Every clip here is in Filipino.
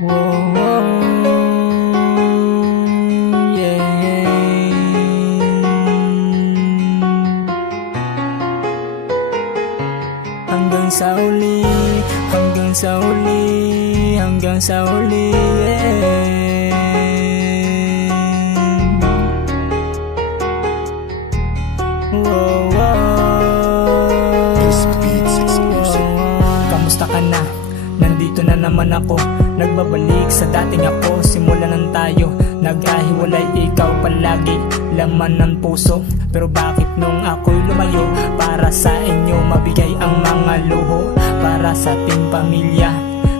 Wow, wow, yeah. Hanggang sa uli, hanggang sa uli, hanggang sa uli, yeah. Wow, wow. This beats exclusive. Kamusta ka na? Nandito na naman ako, nagbabalik sa dating ako. Simula ng tayo, nagkahiwalay, ikaw palagi laman ng puso. Pero bakit nung ako'y lumayo, para sa inyo mabigay ang mga luho, para sa ating pamilya,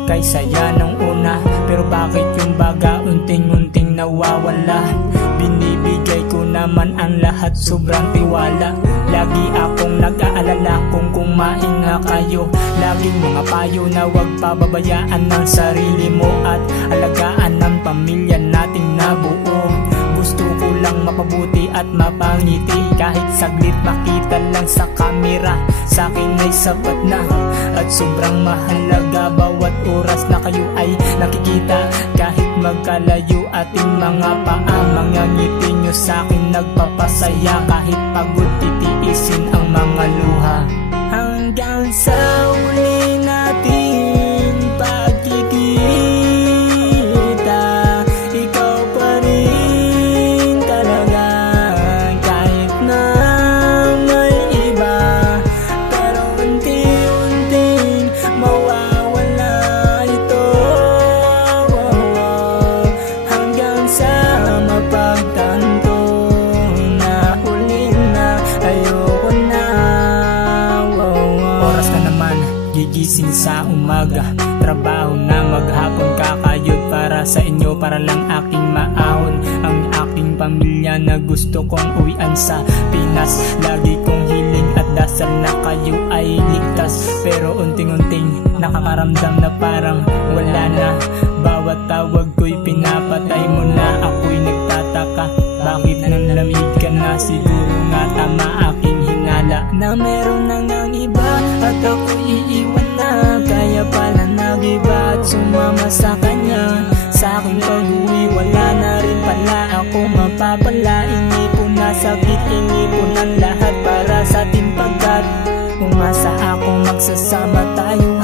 kay saya ng una. Pero bakit yung baga unting-unting nawawala? Binibigay ko naman ang lahat, sobrang tiwala. Lagi akong nag-aalala kung kumain nga kayo. Laging mga payo na wag pababayaan ng sarili mo, at alagaan ng pamilya nating nabuo. Gusto ko lang mapabuti at mapangiti, kahit saglit makita lang sa kamera, sa'kin ay sapat na. At sobrang mahalaga bawat oras na kayo ay nakikita. Kahit magkalayo ating mga paa, mga ngiti nyo sa'kin nagpapasaya. Kahit pagod titiisin ang mga luha. Hanggang sa uli natin pagkikita, ikaw pa rin talaga. Kahit na may iba, pero unti-unting mawawala ito. Hanggang sa mapagtanto na uli na ayoko na. Oras na naman, gigising sa umaga, trabaho na maghapon, kakayod para sa inyo, para lang aking maahon ang aking pamilya na gusto kong uwian sa Pinas. Lagi kong hiling at dasal na kayo ay ligtas, pero unting-unting nakakaramdam na parang wala na. Bawat tawag ko'y pinapatay mo na, ako'y nagtataka, bakit nanlamig ka na? Siguro nga tama aking hinala, na meron na ngang iba at ako'y iiwan na. Kaya pala nag-iba at sumama sa kanya. Sa aking pag-uwi wala na rin pala ako mapapala. Inipon na sakit, inipon ang lahat para sa ating pagkat umasa ako magsasama tayo